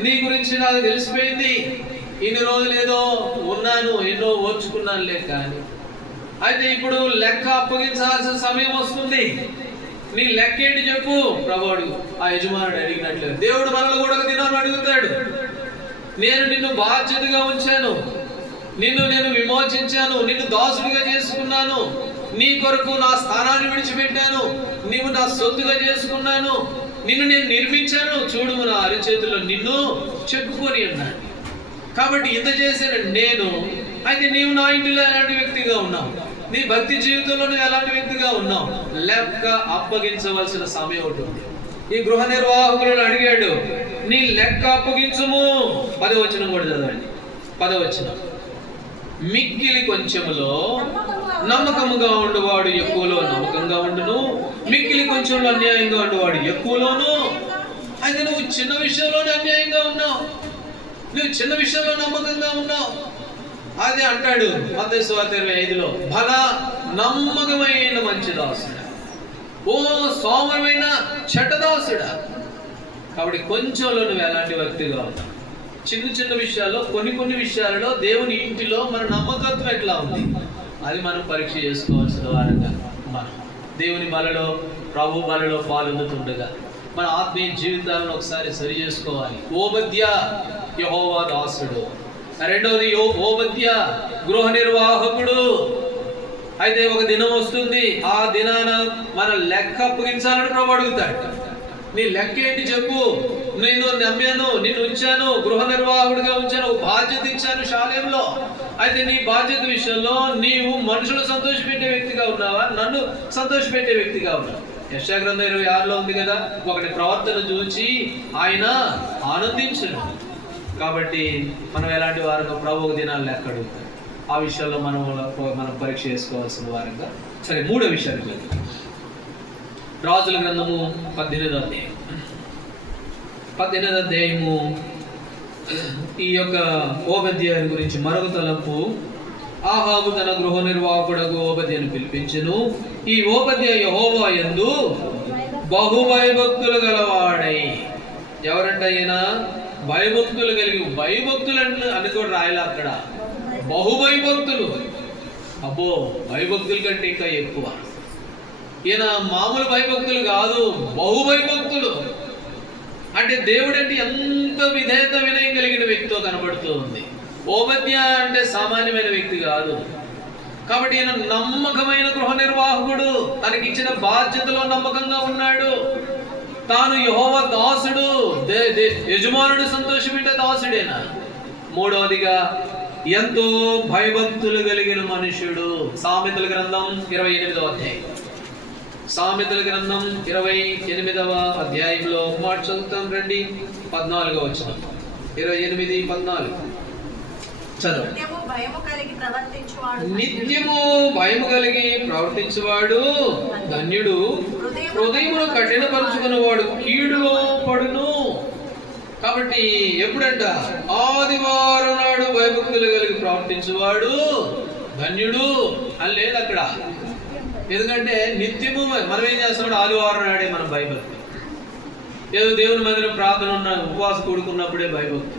నీ గురించి నాకు తెలిసిపోయింది, ఇన్ని రోజులు ఏదో ఉన్నాను, ఎన్నో ఓర్చుకున్నానులే, కానీ అయితే ఇప్పుడు లెక్క అప్పగించాల్సిన సమయం వస్తుంది. నీ లెక్క ఏంటి చెప్పు ప్రభువుడు ఆ యజమానుడు అడిగినట్లు. దేవుడు మనల్ని కూడా దినాన్ని అడుగుతాడు. నేను నిన్ను బాధ్యతగా ఉంచాను, నిన్ను నేను విమోచించాను, నిన్ను దాసుడిగా చేసుకున్నాను, నీ కొరకు నా స్థానాన్ని విడిచిపెట్టాను, నీవు నా సొత్తుగా చేసుకున్నాను, నిన్ను నేను నిర్మించాను, చూడు నా అరిచేతుల్లో నిన్ను చెప్పుకొని అన్నాడు. కాబట్టి ఇంత చేసిన నేను, అయితే నీవు నా ఇంటిలో ఎలాంటి వ్యక్తిగా ఉన్నావు, నీ భక్తి జీవితంలో నువ్వు ఎలాంటి వ్యక్తిగా ఉన్నావు, లెక్క అప్పగించవలసిన సమయం ఉంటుంది. ఈ గృహ నిర్వాహకులను అడిగాడు, నీ లెక్క అప్పగించుము. 10వ వచనం కూడా చదవండి. 10వ వచనం, మిక్కిలి కొంచెములో నమ్మకముగా ఉండువాడు ఎక్కువలో నమ్మకంగా ఉండును, మిక్కిలి కొంచెంలో అన్యాయంగా ఉండువాడు ఎక్కువలోను. అయితే నువ్వు చిన్న విషయంలోనే అన్యాయంగా ఉన్నావు, నువ్వు చిన్న విషయంలో నమ్మకంగా ఉన్నావు. అదే అంటాడు మత్తయి సువార్త 25లో, బల నమ్మకమైన మంచి దాసుడా, ఓ సోమరమైన చెడ్డదాసుడా. కాబట్టి కొంచెంలో నువ్వు ఎలాంటి వ్యక్తిగా ఉన్నావు. చిన్న చిన్న విషయాల్లో కొన్ని విషయాలలో దేవుని ఇంటిలో మన నమ్మకత్వం ఎట్లా ఉంది, అది మనం పరీక్ష చేసుకోవాల్సిన వారంగా మనం దేవుని బలలో, ప్రభు బలలో పాల్గొందుతుండగా మన ఆత్మీయ జీవితాలను ఒకసారి సరి చేసుకోవాలి. ఓబద్యా యెహోవా దాసుడు, రెండవది ఓబద్యా గృహ నిర్వాహకుడు. అయితే ఒక దినం వస్తుంది, ఆ దినాన మన లెక్క అప్పగించాలని ప్రభు అడుగుతాడు. నీ లెక్క ఏంటి చెప్పు, నేను నమ్మాను, నిన్ను ఉంచాను, గృహ నిర్వాహకుడిగా ఉంచాను, బాధ్యత ఇచ్చాను శాలయంలో. అయితే నీ బాధ్యత విషయంలో నీవు మనుషులు సంతోషపెట్టే వ్యక్తిగా ఉన్నావా, నన్ను సంతోషపెట్టే వ్యక్తిగా ఉన్నావు? యెషయా గ్రంథం 26లో ఉంది కదా, ఒకటి ప్రవర్తన చూచి ఆయన ఆనందించను. కాబట్టి మనం ఎలాంటి వారంగా ప్రభు ఒక దినాలు లెక్క అడుగుతాం. ఆ విషయాల్లో మనం పరీక్ష చేసుకోవాల్సిన వారంగా. సరే, 3వ విషయానికి రాజుల గ్రంథము 18వ అధ్యాయం. 18వ అధ్యాయము ఈ యొక్క ఓబద్యాని గురించి మరొక తలంపు. ఆహాబు తన గృహ నిర్వాహకుడకు ఓబద్యాను పిలిపించెను. ఈ ఓబద్యా యెహోవా యందు బహుభయభక్తులు గలవాడై. ఎవరంట ఈయన? భయభక్తులు కలిగి. భయభక్తులు అని కూడా రాయాలి అక్కడ, బహుభయభక్తులు. అబ్బో, భయభక్తుల కంటే ఇంకా ఎక్కువ. ఈయన మామూలు భయభక్తులు కాదు, బహుభయభక్తులు. అంటే దేవుడు అంటే ఎంత విధేయత వినయం కలిగిన వ్యక్తితో కనబడుతూ ఉంది. ఓబద్యా అంటే సామాన్యమైన వ్యక్తి కాదు. కాబట్టి ఈయన నమ్మకమైన గృహ నిర్వాహకుడు, తనకి ఇచ్చిన బాధ్యతలో నమ్మకంగా ఉన్నాడు. తాను యెహోవా దాసుడు, యజమానుడు సంతోషపెట్టే దాసుడేనా. 3వదిగా ఎంతో భయభక్తులు కలిగిన మనుషుడు. సామెతల గ్రంథం 28వ అధ్యాయం. సామెతల గ్రంథం 28వ అధ్యాయంలో మాట చదువుతాం రండి. 14వ వచనం. 28:14 చదువు. నిత్యము భయము కలిగి ప్రవర్తించువాడు ధన్యుడు, హృదయమును కఠినపరుచుకున్నవాడు కీడులో పడును. కాబట్టి ఎప్పుడంట? ఆదివారం నాడు భయభక్తులు కలిగి ప్రవర్తించువాడు ధన్యుడు అని లేదు అక్కడ. ఎందుకంటే నిత్యము మనం ఏం చేస్తున్నాడు? ఆదివారం నాడే మనం భయభక్తి. ఏదో దేవుని మందిరం ప్రార్థన ఉన్న ఉపవాసం కూడుకున్నప్పుడే భయభక్తి.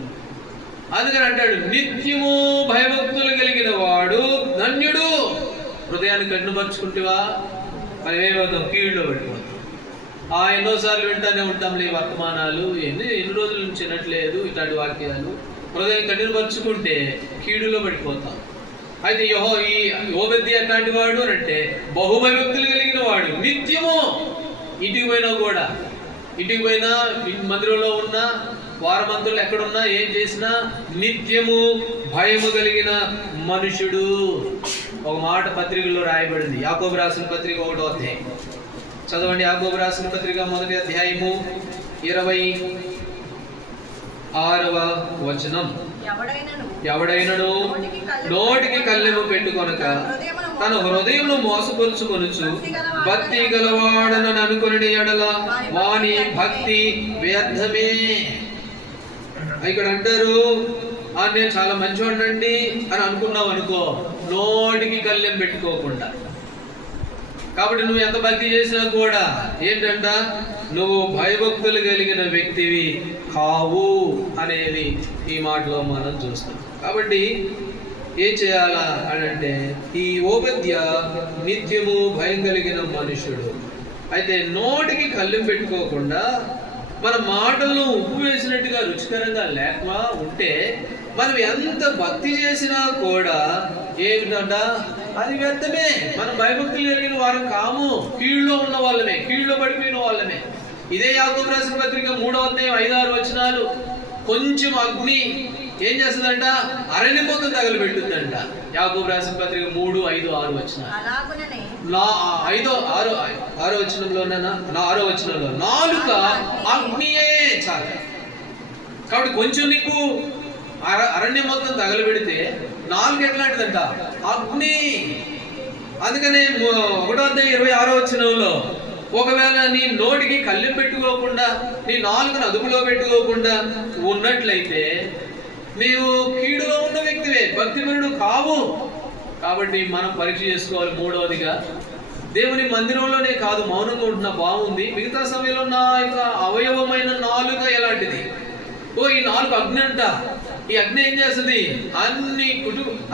అందుకని అంటాడు, నిత్యము భయభక్తులు కలిగిన వాడు ధన్యుడు. హృదయాన్ని కఠినపరుచుకుంటేవా? మనం ఏమవుతాం? కీడులో పడిపోతాం. ఎన్నోసార్లు వింటానే ఉంటాంలే వర్తమానాలు, ఎన్ని రోజుల నుంచి వినట్లేదు ఇట్లాంటి వాక్యాలు. హృదయం కఠినపరుచుకుంటే కీడులో పడిపోతాం. అయితే ఈ ఓబెద్ది ఎట్లాంటి వాడు అంటే బహుభయభక్తులు కలిగిన వాడు. నిత్యము ఇంటికి పోయినా మందిరంలో ఉన్నా, వారమంతులు ఎక్కడున్నా, ఏం చేసినా నిత్యము భయము కలిగిన మనుషుడు. ఒక మాట పత్రికలో రాయబడింది, యాకోబు రాసిన పత్రిక 1వ అధ్యాయం చదవండి. యాకోబు రాసిన పత్రిక 1వ అధ్యాయము 26వ వచనం. ఎవడైనను నోటికి కళ్ళెము పెట్టుకొనక తన హృదయంలో మోసపరుచుకొనుచు భక్తి గలవాడనని అనుకొనిన ఎడల వాని భక్తి వ్యర్థమే. ఇక్కడ అంటారు, నేను చాలా మంచివాడినండి అని అనుకున్నావు అనుకో, నోటికి కళ్ళెం పెట్టుకోకుండా. కాబట్టి నువ్వు ఎంత భక్తి చేసినా కూడా ఏంటంట, నువ్వు భయభక్తులు కలిగిన వ్యక్తివి కావు అనేది ఈ మాటలో మనం చూస్తాం. కాబట్టి ఏం చేయాలా అని అంటే, ఈ ఓబద్య నిత్యము భయం కలిగిన మనుషుడు. అయితే నోటికి కళ్ళెం పెట్టుకోకుండా మన మాటలను ఉప్పు వేసినట్టుగా రుచికరంగా లేక ఉంటే మనం ఎంత భక్తి చేసినా కూడా ఏమిటంట, అది వ్యర్థమే. మనం భయభక్తులు కలిగిన వారం కాము, కీళ్ళలో ఉన్న వాళ్ళమే, కీళ్ళలో పడిపోయిన వాళ్ళమే. ఇదే యాకోబు రాసిన పత్రిక 3వ అధ్యాయం 5-6 వచనాలు. కొంచెం అగ్ని ఏం చేస్తుందంట, అరణ్యపోతం తగలబెట్టుందంట. యాకోబు రాసిన పత్రిక 3, 5, 6 వచనాలు. 6వ వచనంలో నాలుక అగ్నియే చాలు. కాబట్టి కొంచెం నీకు అరణ్యం మొత్తం తగలబెడితే నాలుగు ఎట్లాంటిదంట, అగ్ని. అందుకనే 1వ అధ్యాయం 26వ వచనంలో, ఒకవేళ నీ నోటికి కళ్ళెం పెట్టుకోకుండా, నీ నాలుకను అదుపులో పెట్టుకోకుండా ఉన్నట్లయితే నీవు కీడులో ఉన్న వ్యక్తివే, భక్తిపరుడు కావు. కాబట్టి మనం పరీక్ష చేసుకోవాలి. 3వదిగా, దేవుని మందిరంలోనే కాదు, మౌనంగా ఉంటున్న బాగుంది, మిగతా సమయంలో నా యొక్క అవయవమైన నాలుక ఎలాంటిది? ఈ నాలుగు అగ్ని అంట. ఈ అగ్ని ఏం చేస్తుంది?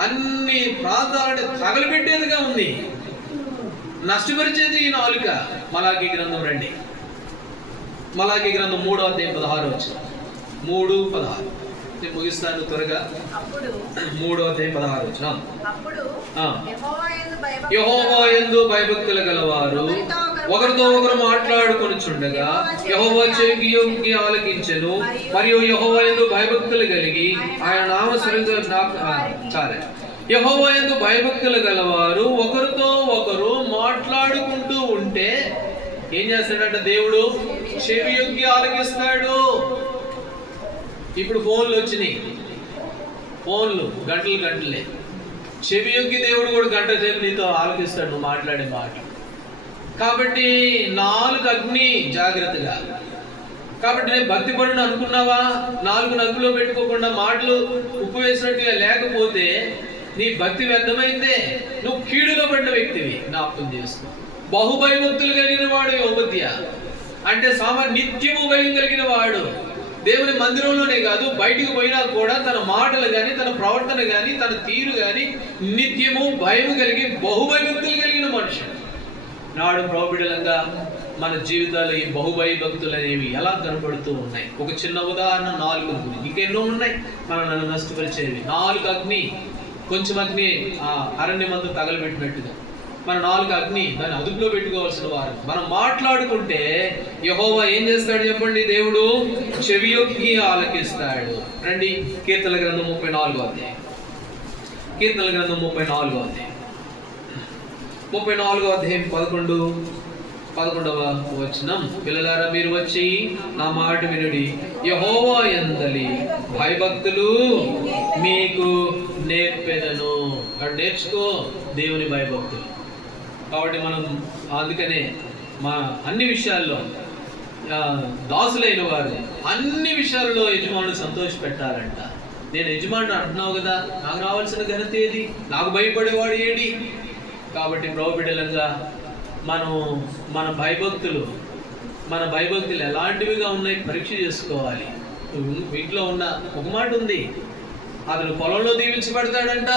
అన్ని ప్రాంతాలను తగలబెట్టేదిగా ఉంది, నష్టపరిచేది ఈ నాలుక. మలాకీ గ్రంథం రండి, మలాకీ గ్రంథం 3వ అధ్యాయం 16 వచనం. 3:16 నేను ముగిస్తాను త్వరగా. 3వ అధ్యాయం 16 వచనం. యెహోవా యందు భయభక్తులు గలవారు ఒకరితో ఒకరు మాట్లాడుకొనుచుండగా యెహోవా చెవికి ఆలకించెను, మరియు యెహోవా యందు భయభక్తులు కలిగి ఆయన నామ సరే. యెహోవా యందు భయభక్తులు గలవారు ఒకరితో ఒకరు మాట్లాడుకుంటూ ఉంటే ఏం చేస్తాడంట దేవుడు? చెవి యొగ్గి ఆలకిస్తాడు. ఇప్పుడు ఫోన్లు వచ్చినాయి, ఫోన్లు గంటలే. చెవి యొగ్గి దేవుడు కూడా గంట సేపు నీతో ఆలకిస్తాడు నువ్వు మాట్లాడే మాట. కాబట్టి నాలుగు అగ్ని, జాగ్రత్తగా. కాబట్టి నేను భక్తి పడును అనుకున్నావా, నాలుగు నగ్గులో పెట్టుకోకుండా మాటలు ఉప్పు వేసినట్టుగా లేకపోతే నీ భక్తి వ్యర్థమైందే, నువ్వు కీడులో పడిన వ్యక్తివి. జ్ఞాపకం చేసుకో. బహుభయభక్తులు కలిగిన వాడు ఓబద్య అంటే నిత్యము భయం కలిగిన వాడు. దేవుని మందిరంలోనే కాదు, బయటికి పోయినా కూడా తన మాటలు కానీ, తన ప్రవర్తన కానీ, తన తీరు కానీ నిత్యము భయం కలిగి బహుభయభక్తులు కలిగిన మనుషుడు. నాడు ప్రభుబిడలంగా మన జీవితాలు ఈ బహుభయభక్తులు అనేవి ఎలా కనపడుతూ ఉన్నాయి? ఒక చిన్న ఉదాహరణ, నాలుగు గురించి. ఇంకెన్నో ఉన్నాయి మనల్ని నష్టపరిచేవి. 4 అగ్ని, కొంచెం అగ్ని అరణ్యమంతా తగలబెట్టినట్టుగా మన 4 అగ్ని, దాన్ని అదుపులో పెట్టుకోవాల్సిన వారు. మనం మాట్లాడుకుంటే యెహోవా ఏం చేస్తాడు చెప్పండి? దేవుడు చెవి యొగ్గి ఆలకిస్తాడు. రండి, కీర్తనల గ్రంథం 34వ అధ్యాయం. కీర్తనల గ్రంథం 34వ అధ్యాయం 11వ వచనం. పిల్లలారా, మీరు వచ్చి నా మాట వినుడి, యెహోవా యందలి భయభక్తులు మీకు నేర్పెదను. నేర్చుకో దేవుని భయభక్తులు. కాబట్టి మనం అందుకనే మా అన్ని విషయాల్లో దాసులైన వారు అన్ని విషయాల్లో యజమానులు సంతోష పెట్టాలంట. నేను యజమానుడు అంటున్నావు కదా, నాకు రావాల్సిన ఘనత ఏది? నాకు భయపడేవాడు ఏడి? కాబట్టి ప్రభుబిడ్డలంగా మన భయభక్తులు ఎలాంటివిగా ఉన్నాయి పరీక్ష చేసుకోవాలి. ఇంట్లో ఉన్న ఒక మాట ఉంది, అతను పొలంలో దీవించబడతాడంట,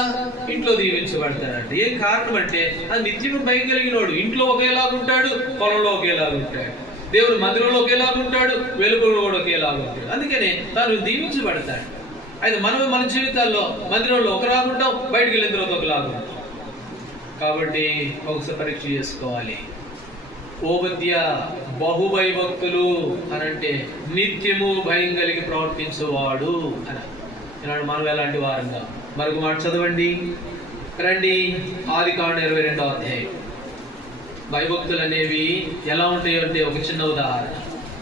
ఇంట్లో దీవించబడతాడంట. ఏం కారణం అంటే అది నిత్యము భయం కలిగినోడు. ఇంట్లో ఒకేలాగుంటాడు, పొలంలో ఒకేలాగుంటాడు, దేవుడు మందిరంలో ఒకేలాగుంటాడు, వెలుగులో కూడా ఒకేలాగుంటాడు. అందుకనే తాను దీవించబడతాడు. అయితే మనం మన జీవితాల్లో మందిరంలో ఒకలాగుంటాం, బయటికి వెళ్ళిన తర్వాత ఒకలాగుంటాం. కాబట్టి ఒకసారి పరీక్ష చేసుకోవాలి. ఓబద్య బహుభయభక్తులు అనంటే నిత్యము భయం కలిగి ప్రవర్తించేవాడు అని. ఈనాడు మనం ఎలాంటి వారంగా? మరొక మాట చదవండి రండి. ఆదికాండం 22వ అధ్యాయం. భయభక్తులు అనేవి ఎలా ఉంటాయి అంటే ఒక చిన్న ఉదాహరణ.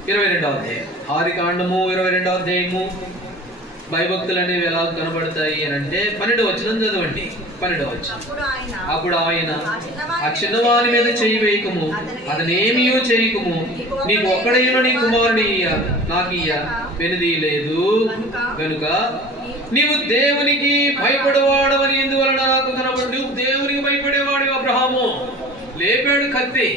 22వ అధ్యాయం, ఆదికాండము 22వ అధ్యాయము. భయభక్తులు అనేవి ఎలా కనబడతాయి అని అంటే 12వ వచనం చదవండి. 12వ వచనం. అప్పుడు ఆయన ఆ చిన్నవాని మీద చెయ్యి వేయకము, అతనేమీ చేయకము, నీకు ఒక్కడైనా నీ కుమారుని నాకు వెనుదీయలేదు కనుక నీవు దేవునికి భయపడేవాడవని ఎందువలన నాకు కనబడు. నువ్వు దేవునికి భయపడేవాడు. అబ్రహాము లేపాడు కత్తి.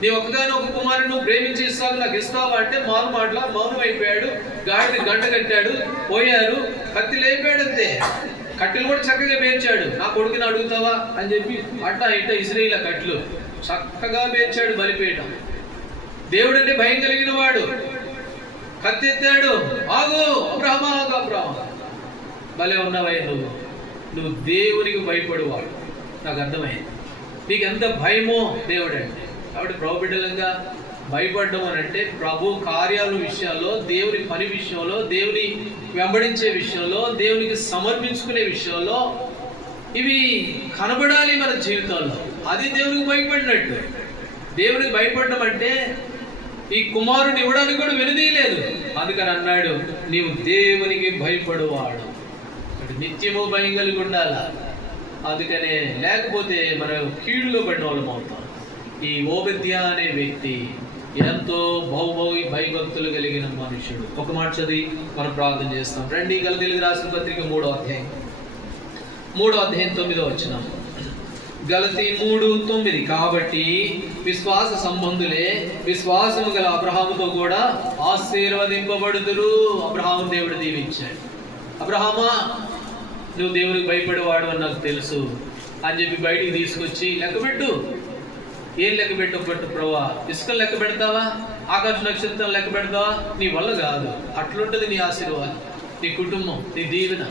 నీ ఒక్కగానే ఒక కుమారుని నువ్వు ప్రేమించి ఇస్తావు, నాకు ఇస్తావా అంటే మౌనం అయిపోయాడు. గాడిని గంట కట్టాడు, పోయారు, కత్తి లేపాడు అంతే. కట్టెలు కూడా చక్కగా పేర్చాడు. నా కొడుకుని అడుగుతావా అని చెప్పి అట్లా ఇట్లా ఇజ్రాయేల్ కట్లు చక్కగా పేర్చాడు బలిపీఠం. దేవుడు అంటే భయం కలిగిన వాడు. కత్తి ఎత్తాడు, ఆగు అబ్రహమా, ఆగు అబ్రహమా. భలే ఉన్నావయ్య నువ్వు దేవునికి భయపడేవాడు. నాకు అర్థమైంది నీకు ఎంత భయమో దేవుడు అంటే. కాబట్టి ప్రభు బిడ్డలంగా భయపడడం అని అంటే ప్రభు కార్యాల విషయాల్లో, దేవుని పని విషయంలో, దేవుని వెంబడించే విషయంలో, దేవునికి సమర్పించుకునే విషయంలో ఇవి కనబడాలి మన జీవితాల్లో. అది దేవునికి భయపడినట్టు. దేవునికి భయపడడం అంటే ఈ కుమారుని ఇవ్వడానికి కూడా వెనుదీయలేదు. అందుకని అన్నాడు, నీవు దేవునికి భయపడువాడు. నిత్యము భయం కలిగి ఉండాలా. అందుకనే లేకపోతే మనం కీడులో పడిన వాళ్ళం అవుతాం. ఈ ఓబద్య అనే వ్యక్తి ఎంతో భయభక్తులు కలిగిన మనుషుడు. ఒక మాట చదివి మనం ప్రార్థన చేస్తాం రండి. గలతీయులకు రాసిన పత్రిక 3వ అధ్యాయం 9వ వచనం. గలతీ 3:9. కాబట్టి విశ్వాస సంబంధులే విశ్వాసము గల అబ్రహాముతో కూడా ఆశీర్వదింపబడుదురు. అబ్రహాము దేవుడు దీవించాడు. అబ్రహామా నువ్వు దేవునికి భయపడేవాడు అని నాకు తెలుసు అని చెప్పి బయటికి తీసుకొచ్చి లెక్కబెట్టు. ఏం లెక్క పెట్టబట్టు ప్రభా? ఇసుకలు లెక్క పెడతావా? ఆకాశ నక్షత్రం లెక్క పెడతావా? నీ వల్ల కాదు. అట్లుంటుంది నీ ఆశీర్వాదం, నీ కుటుంబం, నీ దీవెన.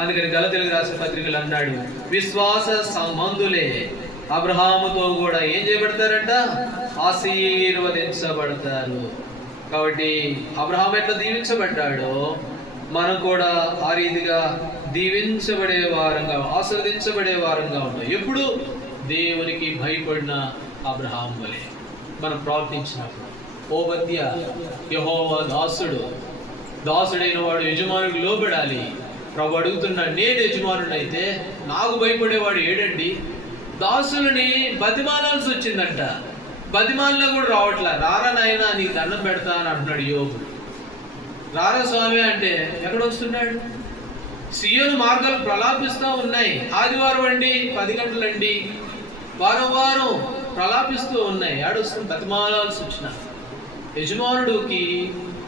అందుకని గలతీయులకు రాసిన పత్రికలు అన్నాడు, విశ్వాస సంబంధులే అబ్రహాముతో కూడా ఏం చేయబడతారంట? ఆశీర్వదించబడతారు. కాబట్టి అబ్రహాము ఎట్లా దీవించబడ్డాడో మనం కూడా ఆ రీతిగా దీవించబడే వారంగా, ఆశీర్వదించబడే వారంగా ఉంటాం. ఎప్పుడు దేవునికి భయపడిన అబ్రహాము వలె మనం ప్రవర్తించినప్పుడు. ఓబద్య యెహోవా దాసుడైన వాడు యజమానుడికి లోబడాలి. ప్రభు అడుగుతున్నాడు, నేను యజమానుడైతే నాకు భయపడేవాడు ఏడండి? దాసులని బతిమానాల్సి వచ్చిందంట. బతిమాలినా కూడా రావట్లా. రారా నాయనా నీకు దండం పెడతా అని అంటున్నాడు యోబు. రారా స్వామి అంటే ఎక్కడ వస్తున్నాడు? సియోను మార్గాలు ప్రలాపిస్తూ ఉన్నాయి. ఆదివారం అండి, 10 గంటలండి, వారం ప్రలాపిస్తూ ఉన్నాయి. ఆడొస్తుంది బతిమాలాల్సి వచ్చిన. యజమానుడికి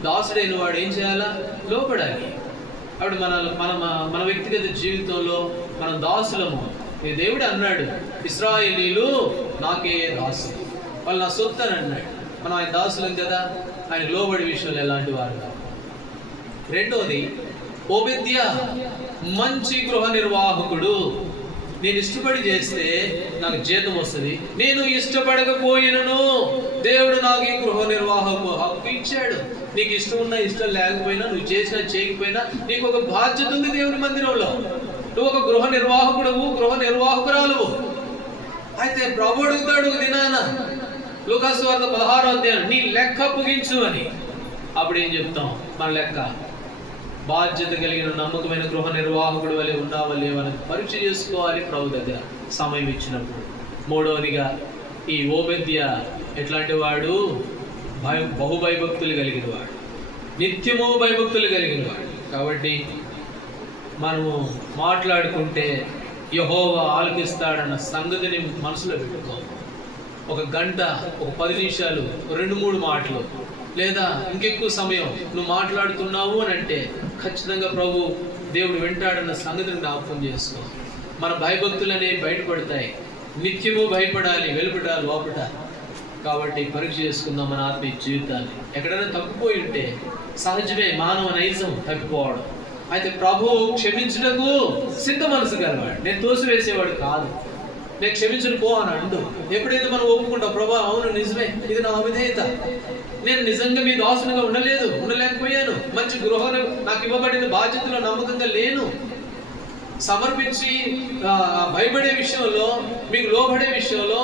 దాసుడైన వాడు ఏం చేయాలా? లోపడాలి. అప్పుడు మన వ్యక్తిగత జీవితంలో మనం దాసులము. దేవుడు అన్నాడు, ఇశ్రాయేలీలు నాకే దాసులు, వాళ్ళు నా సొత్తు అని అన్నాడు. మనం ఆయన దాసులం కదా. ఆయన లోబడి విషయంలో ఎలాంటి వారు కాదు. రెండోది, ఓబద్య మంచి గృహ నిర్వాహకుడు. నేను ఇష్టపడి చేస్తే నాకు జీతం వస్తుంది. నేను ఇష్టపడకపోయినను దేవుడు నాకు ఈ గృహ నిర్వాహకు హక్కు ఇచ్చాడు. నీకు ఇష్టం ఉన్నా ఇష్టం లేకపోయినా, నువ్వు చేసినా చేయకపోయినా నీకు ఒక బాధ్యత ఉంది దేవుని మందిరంలో. నువ్వు ఒక గృహ నిర్వాహకుడువు, గృహ నిర్వాహకురాలువు. అయితే ప్రభు అడుగుతాడు దినాన, లూకాసు వార్త 16వ అధ్యాయం, నీ లెక్క అప్పగించు అని. అప్పుడు ఏం చెప్తాం? మన లెక్క బాధ్యత కలిగిన నమ్మకమైన గృహ నిర్వాహకుడు వలె ఉన్నావా లేవని పరీక్ష చేసుకోవాలి ప్రభు దగ్గర సమయం ఇచ్చినప్పుడు. మూడవదిగా, ఈ ఓబద్య ఎట్లాంటి వాడు? బహుభయభక్తులు కలిగిన వాడు, నిత్యము భయభక్తులు కలిగిన వాడు. కాబట్టి మనము మాట్లాడుకుంటే యెహోవా ఆలకిస్తాడన్న సంగతిని మనసులో పెట్టుకో. ఒక గంట, ఒక 10 నిమిషాలు, 2-3 మాటలు, లేదా ఇంకెక్కువ సమయం నువ్వు మాట్లాడుతున్నావు అని అంటే ఖచ్చితంగా ప్రభు దేవుడు వింటాడన్న సంగతిని జ్ఞాపకం చేసుకో. మన భయభక్తులు అనేవి బయటపడతాయి. నిత్యము భయపడాలి, వెలుపట లోపట. కాబట్టి పరీక్ష చేసుకుందాం మన ఆత్మీయ జీవితాన్ని. ఎక్కడైనా తప్పిపోయి ఉంటే సహజమే, మానవ నైజం తప్పిపోవడం. అయితే ప్రభువు క్షమించుటకు సిద్ధ మనసు గలవాడు. నేను తోసివేసేవాడు కాదు. నేను క్షమించను పో అని అండు. ఎప్పుడైతే మనం ఒప్పుకుంటాం, ప్రభా అవును నిజమే, ఇది నా అవిధేయత, నేను నిజంగా మీ దాసునిగా ఉండలేకపోయాను, మంచి గృహంలో నాకు ఇవ్వబడిన బాధ్యతలో నమ్మకంగా లేను, సమర్పించి భయపడే విషయంలో, మీకు లోబడే విషయంలో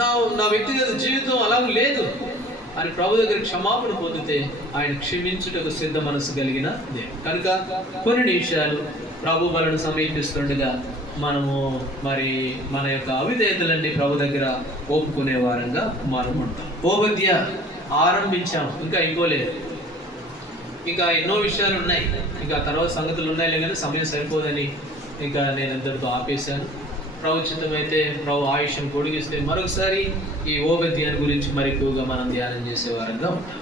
నా వ్యక్తిగత జీవితం అలా లేదు అని ప్రభు దగ్గర క్షమాపణ పొందితే ఆయన క్షమించుటకు సిద్ధ మనసు కలిగిన దేవుడు. కనుక కొన్ని నిమిషాలు ప్రభు బలను సమీపిస్తుండగా మనము మరి మన యొక్క అవిధేయతలన్నీ ప్రభు దగ్గర ఒప్పుకునే వారంగా మనం ఉంటాం. ఓబద్య ఆరంభించాం, ఇంకా అయిపోలేదు. ఇంకా ఎన్నో విషయాలు ఉన్నాయి, ఇంకా తర్వాత సంగతులు ఉన్నాయి, కానీ సమయం సరిపోదని ఇంకా నేను అందరితో ఆపేశాను. ప్రవచితమైతే ప్రభు ఆయుష్యం పొడిగిస్తే మరొకసారి ఈ ఓబద్యాన్ని గురించి మరి ఎక్కువగా మనం ధ్యానం చేసే వారంగా ఉంటాం.